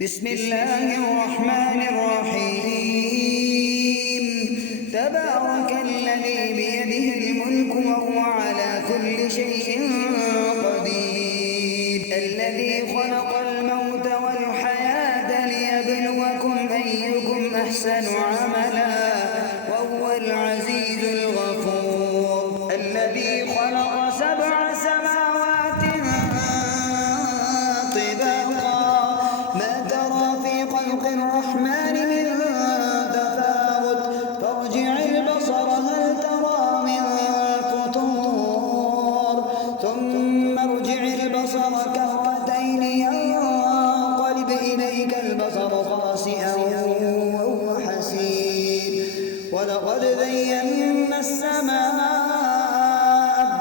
بسم الله الرحمن الرحيم تبارك الذي بيده الملك وهو على كل شيء قدير الذي خلق الموت والحياة ليبلوكم أيكم أحسن عملا وهو العزيز الغفور الذي خلق 7 سماوات طباقا ما ترى في خلق الرحمن من تفاوت فارجع البصر هل ترى من فطور ثم ارجع البصر كرتين ينقلب إليك البصر خاسئا وهو حسير ولقد زينا السماء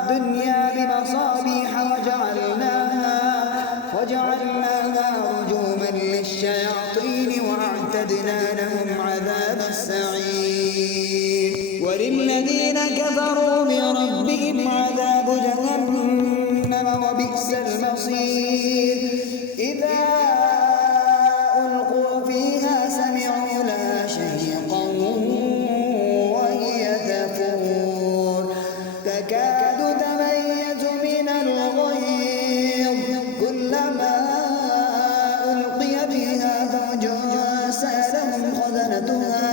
الدنيا بمصابيح وجعلناها رجوما للشياطين وأعتدنا لهم عذاب السعير وللذين كفروا بربهم عذاب جهنم وبئس المصير إذا ألقوا فيها سمعوا لها شهيقا وهي تفور تكاد تميز من الغيظ كلما ألقي فيها فوج سألهم خزنتها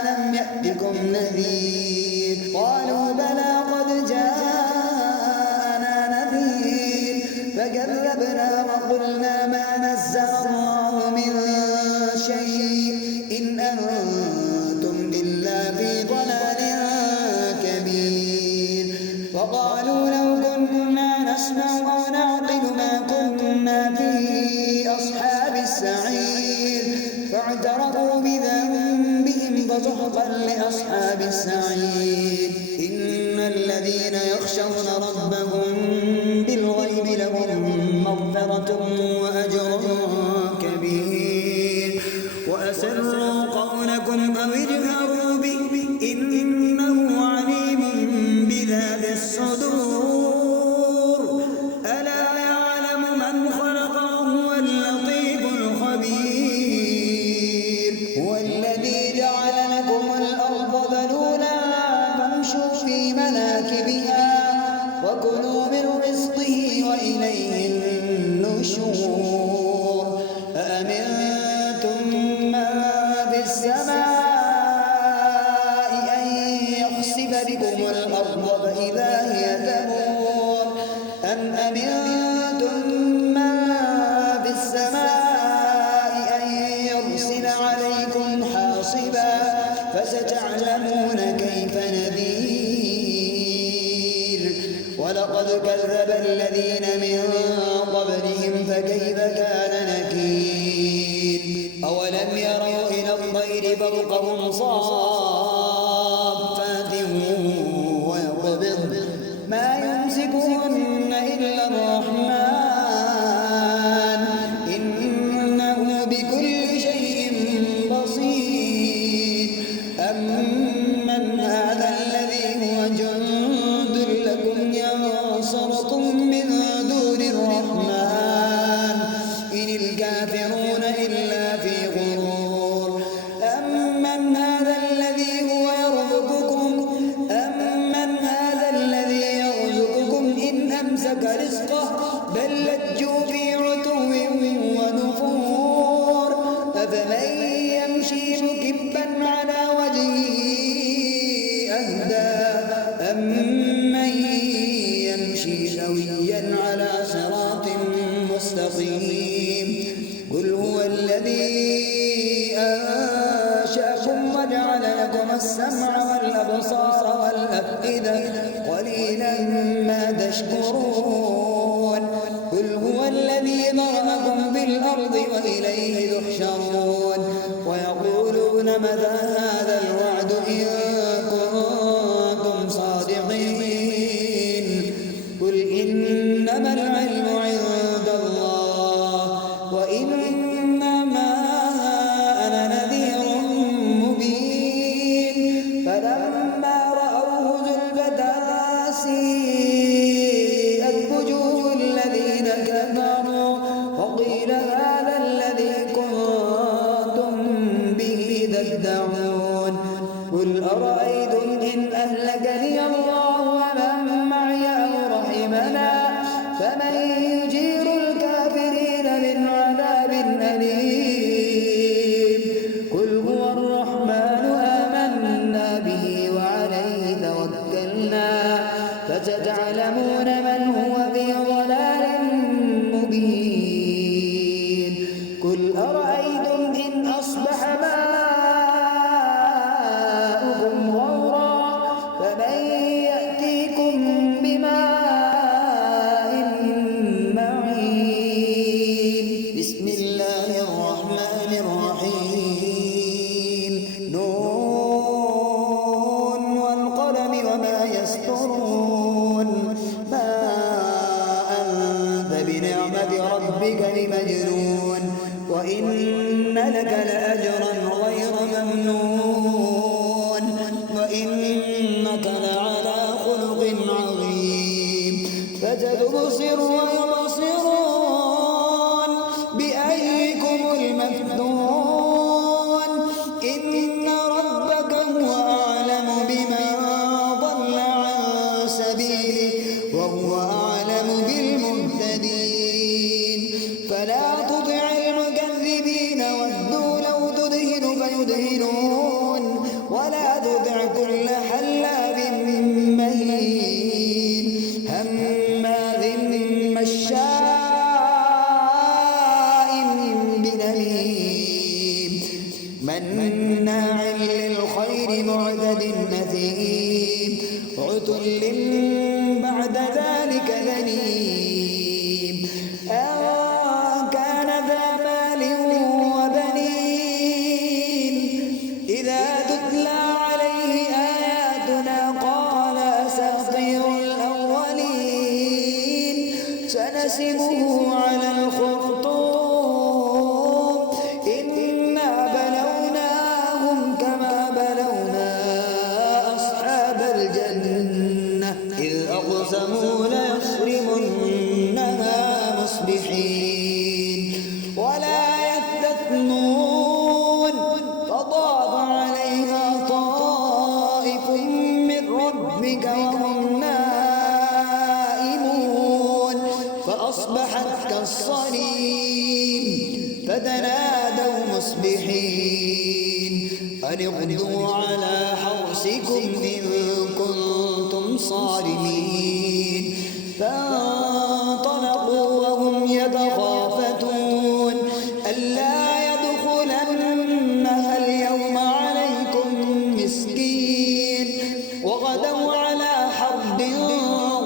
ألم يأتكم نذير قالوا بلى قد جاءنا نذير فكذبنا وقلنا ما نزل الله من شيء إن أنتم إلا في ضلال كبير وقالوا لو كنا نسمع أو نعقل ما كنا في أصحاب السعير فاعترفوا بذنبهم فسحقا لأصحاب السعير إن الذين يخشون ربهم بالغيب لهم مغفرة وأجر كبير وأسروا قولكم أو اجهروا به إنه عليم بذات الصدور ألا يعلم من خلق وهو اللطيف الخبير هو الذي جعل لكم الأرض ذلولا فامشوا في مناكبها وكلوا من رزقه وإليه النشور أأمنتم من في السماء أن يخسف بكم الأرض فإذا هي تمور أم أمنتم من في السماء أن يرسل عليكم حاصبا فستعلمون كيف نذير ولقد كذب الذين من قبلهم فكيف كان نكير أولم يروا إلى الطير فوقهم صافات ويقبض ما يمسكهن إلا الرحمن إنه بكل شيء بصير أمن هذا الذي هو جند لكم ينصركم من دون الرحمن إن الكافرون إلا في غرور أمن هذا الذي هو يرزقكم إن أمسك رزقه بل لجوا في عتو ونفور أفمن يمشي مكبا على وجهه أهدى أمن يمشي سويا على صراط مستقيم قل هو الذي أنشأكم وجعل لكم السمع والأبصار والأفئدة قليلا ما تشكرون قل هو الذي ذرأكم في الأرض وإليه تحشرون ويقولون متى هذا الوعد إن كنتم صادقين قل إنما العلم عند الله وإنما أنا نذير مبين فلما رأوه زلفة سيئت وجوه الذين كفروا وقيل هذا الذي أليم قل هو الرحمن آمنا به وعليه توكلنا فستعلمون من هو في ضلال مبين قل أرأيتم إن أصبح ماؤكم غورا فمن يأتيكم بماء معين بسم الله الرحمن الرحيم نون والقلم وما يسطرون ما أنت بنعمة ربك بمجنون وإن لك لأجرا غير ممنون وإنك لعلى خلق عظيم فستبصر ويبصرون بأيكم المفتون إن ربك هو أعلم بمن ضل عن سبيله وهو أعلم بالمهتدين فلا تطع المكذبين ودوا لو تدهن فيدهنون ولا تطع كل حلاب مهين هماز مشاء بنميم مناع للخير معتد أثيم عتل بعد ذلك ذنيم كان ذا مال وبنين إذا تتلى عليه آياتنا قال أساطير الأولين سنسمه على الخرطوم إنا بلوناهم كما بلونا أصحاب الجنة إذ أقسموا ليصرمنها مصبحين ولا يستثنون فطاف عليها طائف من ربك وهم نائمون فأصبحت كالصريم فتنادوا مصبحين أن اغدوا على حرثكم إن كنتم صارمين فانطلقوا وهم يتخافتون ألا يدخلنها اليوم عليكم مسكين وغدوا على حرد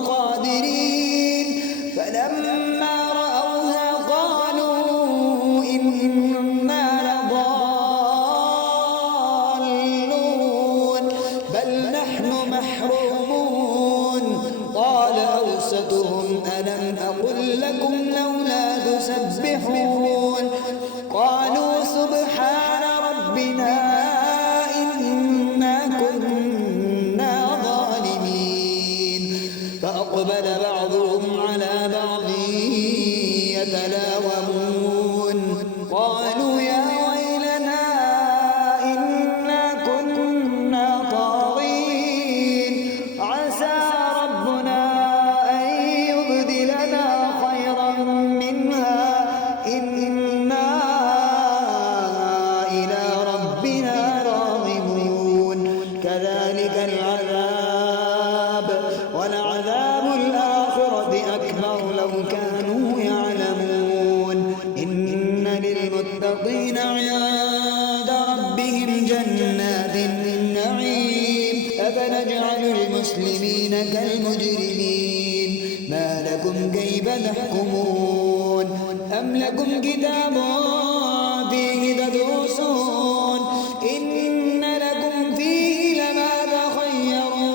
قادرين فلما رأوها قالوا إنا لضالون بل نحن محرومون قال أوسطهم ألم أقل لكم لولا تسبحون قالوا سبحان ربنا إنا كنا ظالمين فأقبل بعضهم على بعض يتلاومون قالوا يا ويلنا إنا كنا طاغين عسى ربنا أن يبدلنا خيرا منها إنا إلى ربنا راغبون كذلك العذاب ولعذاب الآخرة أكبر لو كانوا يعلمون إن للمتقين عند ربهم جنات النعيم أفنجعل المسلمين كالمجرمين ما لكم كيف تحكمون أم لكم كتاب فيه تدرسون إن لكم فيه لما تخيرون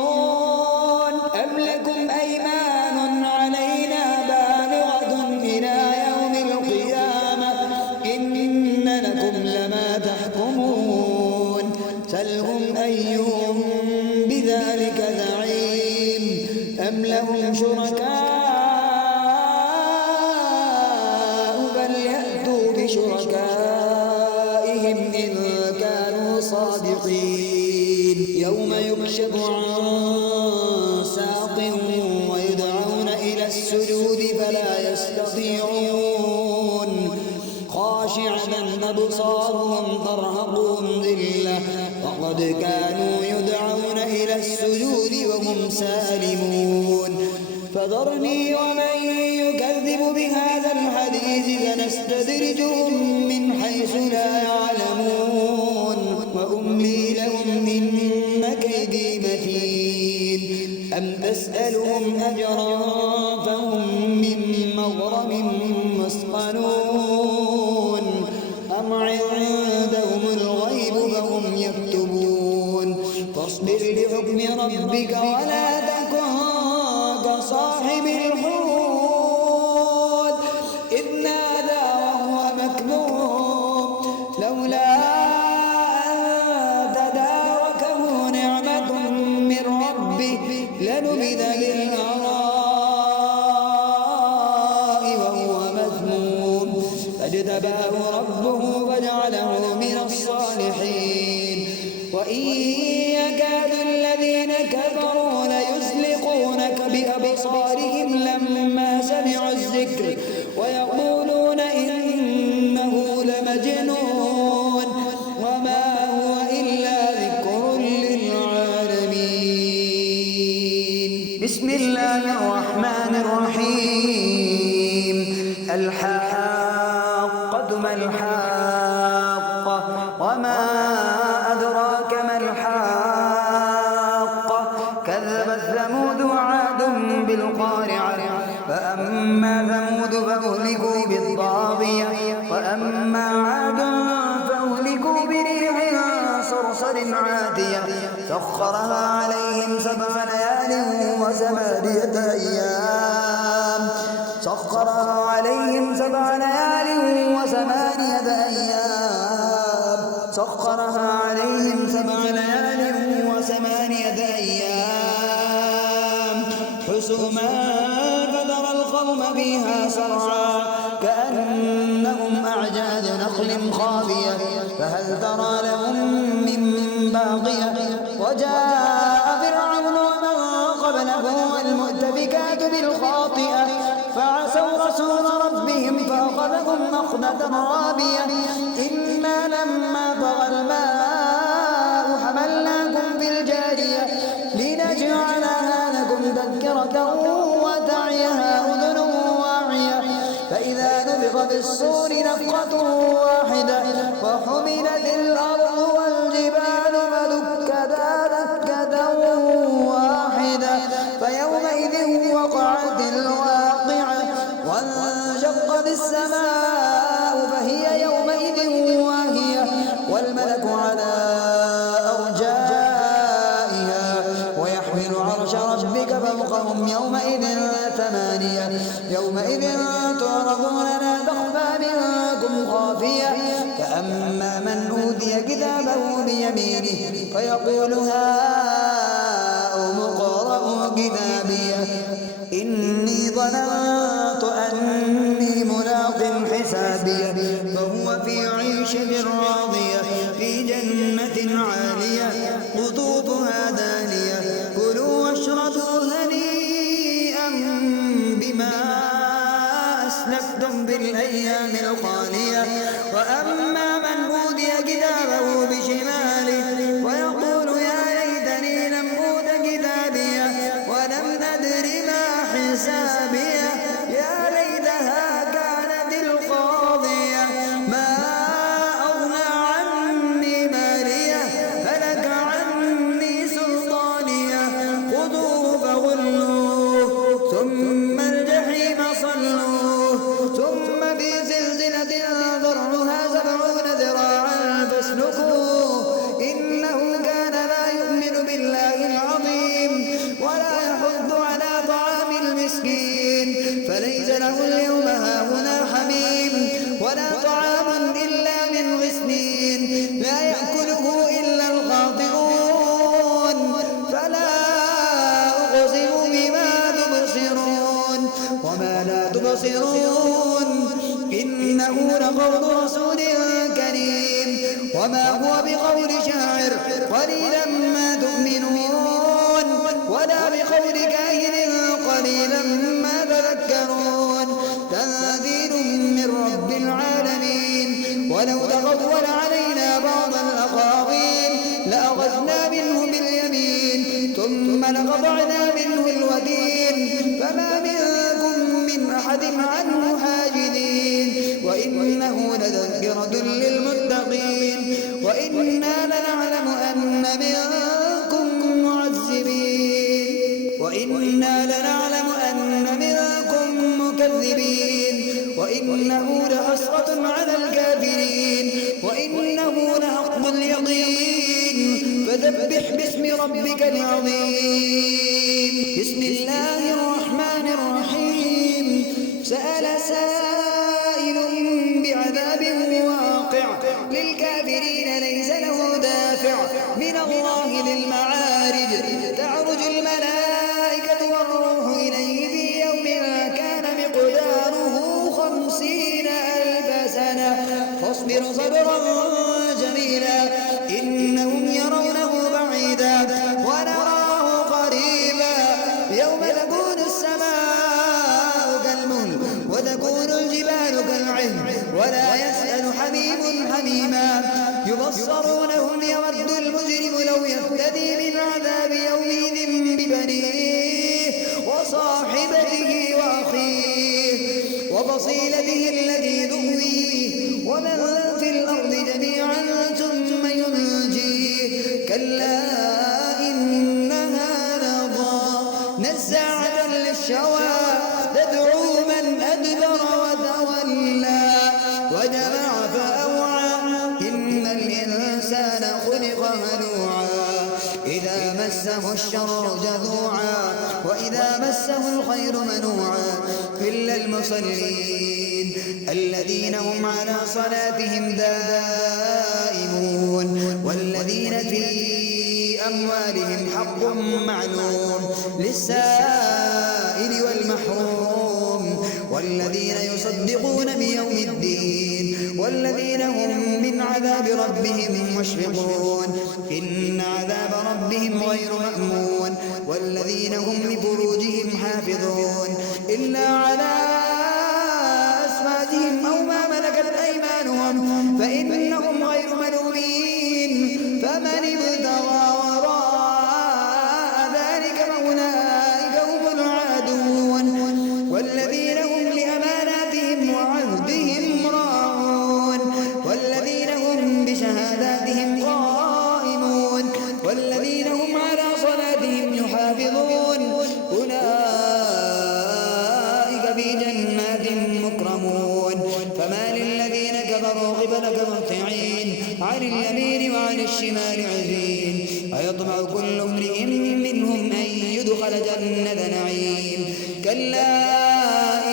أم لكم أيمان علينا بالغة إلى يوم القيامة إن لكم لما تحكمون سلهم أيهم بذلك زعيم أم لهم شركاء بل يأتوا بشركائهم إن كانوا صادقين يوم يكشف عن ساق ويدعون إلى السجود فلا يستطيعون خاشعة أبصارهم ترهقهم ذلة وقد كانوا يدعون إلى السجود وهم سالمون فذرني ومن يكذب بهذا الحديث سنستدرجهم من حيث لا يعلمون وأملي لهم إن كيدي متين أم تسألهم أجرا فهم من مغرم مثقلون أم عندهم الغيب فهم يكتبون فاصبر لحكم ربك ولا تكن كصاحب الحوت إذ نادى وهو مكذوب لولا أن تداركه نعمة من ربه لنبذ بالعراء وهو مذموم فاجتباه ربه فجعله من الصالحين وإن يكاد الذين كفروا ليزلقونك بأبصارهم لما سمعوا الذكر ويقولون إنه لمجنون وما هو إلا ذكر للعالمين بسم الله الرحمن الرحيم الحاقة ما الحاقة وما أدراك ما الحاقة كذبت ثمود وعاد بالقارعة فأما ثمود فأهلكوا بالطاغية وأما عاد فأهلكوا بريح صرصر عاتية سخرها عليهم 7 ليال و8 أيام سخرها عليهم 7 ليال و8 أيام سخرها عليهم 7 ليال و8 أيام حسوما فترى القوم فيها سرعا كأنهم أعجاز نخل خاوية فهل ترى لهم من باقية وجاء فرعون ومن قبله والمؤتفكات بالخاطئة فعصوا رسول ربهم فأخذهم أخذة رابية إنا لما طغى الماء حملناكم في الجارية لنجعلها لكم تذكرة وتعيها أذن واعية فإذا نفخ في الصور نفخة واحدة وحملت الأرض والجبال فدكتا دكة واحدة فيومئذ وقعت الواقعة وانشقت السماء فهي يومئذ واهية والملك على أرجائها ويحمل عرش ربك فوقهم يومئذ 8 يومئذ تعرضون لا تخفى منكم خافية فأما من أوتي كتابه بيمينه فيقول هاؤم اقرءوا كتابيه إني ظننت أني ملاق حسابيه فهو في عيشة راضية في جنة عالية قطوفها دانية كلوا واشربوا هنيئا بما أسلفتم بالأيام الخالية وأما من أوتي كتابه بشماله ويقول يا ليتني لم أوت كتابيه ولم أدر ما حسابيه يا ليتها كانت القاضية ما أغنى عني ماليه هلك عني سلطانيه خذوه فغلوه ثم الجحيم صلوه ثم في سلسلة ذرعها 70 ذراعا فاسلكوه إنه كان لا يؤمن بالله العظيم ولا يحض على طعام المسكين فليس له اليوم هاهنا حميم ولا طعام إلا من غسلين لا يأكله إلا الخاطئون فلا أقسم بما تبصرون وما لا تبصرون إنه لقول رسول كريم وما هو بقول شاعر قليلا ما تؤمنون ولا بقول كاهن قليلا ما تذكرون تنزيل من رب العالمين ولو تقول علينا بعض الأقاويل لأخذنا منه باليمين ثم لقطعنا منه الوتين فما منكم من أحد عنه حاجزين وإنه لتذكرة للمتقين وإنا لنعلم أن منكم معذبين وإنا لنعلم أن منكم مكذبين وإنه لحسرة على الكافرين وإنه لحق اليقين فسبح باسم ربك العظيم. بسم الله الرحمن الرحيم. سأل سائل بعذاب واقع للكافرين ليس له دافع من الله ذي المعارج تعرج الملائكة والروح إليه في يوم كان مقداره 50,000 سنة فاصبر صبرا جميلا إنهم يرونه بعيدا ونراه قريبا يوم تكون السماء كالمهل وتكون الجبال كالعهن ولا يسأل حميم حميما يبصرونهم يود المجرم لو يفتدي من عذاب يومئذ ببنيه وصاحبته وأخيه وفصيلته التي تؤويه ومن في الأرض جميعا ثم ينجيه كلا إنها لظى نزاعة للشوى تدعو من أدبر وتولى وجمع فأوعى إن الإنسان خلق هلوعا إذا مسه الشر جزوعا وإذا مسه الخير منوعا إلا المصلين الذين هم على صلاتهم دائمون والذين في أموالهم حق معلوم للسائل والمحروم والذين يصدقون بيوم الدين والذين هم من عذاب ربهم مشفقون إن عذاب ربهم غير مأمون والذين هم لفروجهم حافظون إلا على أزواجهم أو ما ملكت أيمانهم فإنهم غير ملومين فمن ابتغى وراء ذلك فأولئك هم العادون والذين هم لأماناتهم وعهدهم راعون والذين هم بشهاداتهم قائمون والذين هم على صلاتهم يحافظون أولئك في جنات مكرمون فما للذين كفروا قبلك مهطعين عن اليمين وعن الشمال عزين أيطمع كل امرئ منهم أن يدخل جنة نعيم كلا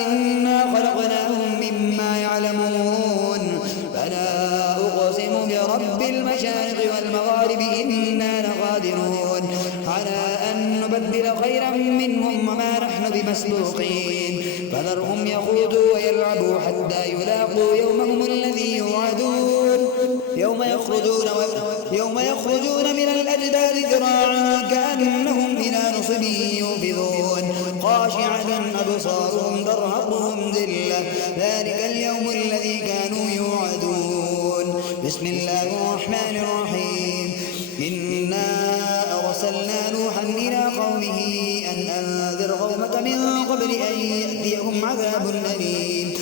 إنا خلقناهم مما يعلمون فلا أقسم برب المشارق والمغارب إنا لقادرون على أن نبدل خيرا منهم وما نحن بمسبوقين فذرهم يخوضوا ويلعبوا حتى يلاقوا يومهم الذي يوعدون يوم يخرجون من الأجداث ذراعا كأنهم إلى نصب يوفضون خاشعة أبصارهم ترهقهم ذلة ذلك اليوم الذي كانوا يوعدون. بسم الله الرحمن الرحيم. إنا أرسلنا نوحا إلى قومه أن أنذر قومك من قبل أن يأتيهم عذاب أليم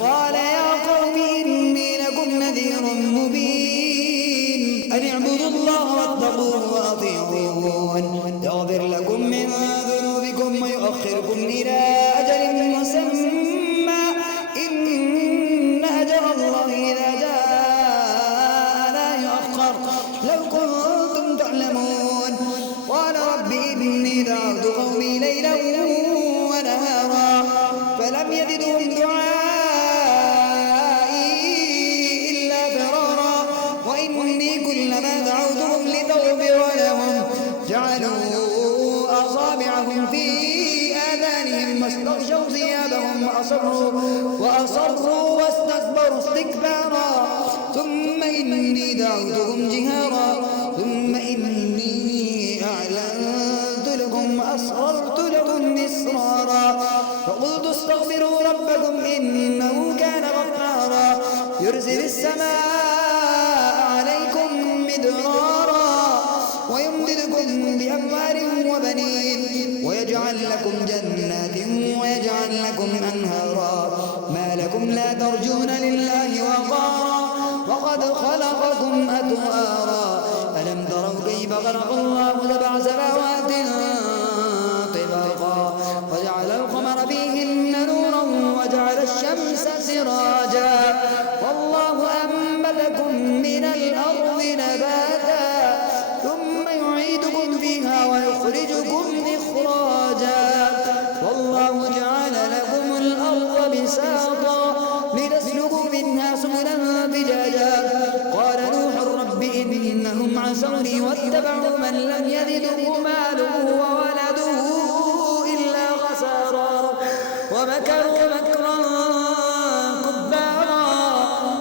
قال يا قوم إني لكم نذير مبين أن اعبدوا الله واتقوه وأطيعون يغفر لكم من ذنوبكم ويؤخركم إلى أجل مسمى إن أجل الله إذا جاء لا يؤخر لو كنتم تعلمون قال رب إني دعوت قومي ليلا ونهارا فلم يزدهم دعائي إلا فرارا وإني كلما دعوتهم لتغفر لهم جعلوا أصابعهم في آذانهم واستغشوا ثيابهم وأصروا واستكبروا استكبارا ثم إني دعوتهم جهارا ثم إني أعلنت لكم وأسررت لكم إسرارا فقلت استغفروا ربكم إنه كان غفارا يرسل السماء عليكم مدرارا ويمددكم بأموال وبنين ويجعل لكم جنات ويجعل لكم أنهارا ما لكم لا ترجون لله وقارا وقد خلقكم أطوارا ألم تروا كيف خلق الله سبع سماوات طباقا وجعل القمر فيهن نورا وجعل الشمس سراجا والله أنبتكم من الأرض نباتا ثم يعيدكم فيها ويخرجكم إخراجا والله جعل لكم الأرض بساطا لتسلكوا منها سبلا فجاجا قال نوح رب إنهم عصوني واتبعوا من لم يزده ماله وولده إلا خسارا ومكروا مكرا كبارا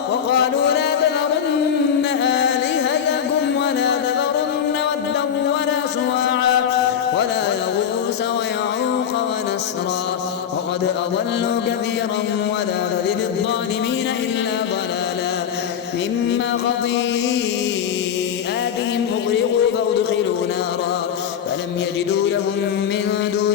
وقالوا لا تذرن آلهتكم ولا تذرن ودا ولا سواعا ولا يغوث ويعوق ونسرا وقد أضلوا كثيرا ولا تزد الظالمين إلا ضلالا مما خطيئاتهم أغرقوا فأدخلوا نارا فلم يجدوا لهم من دون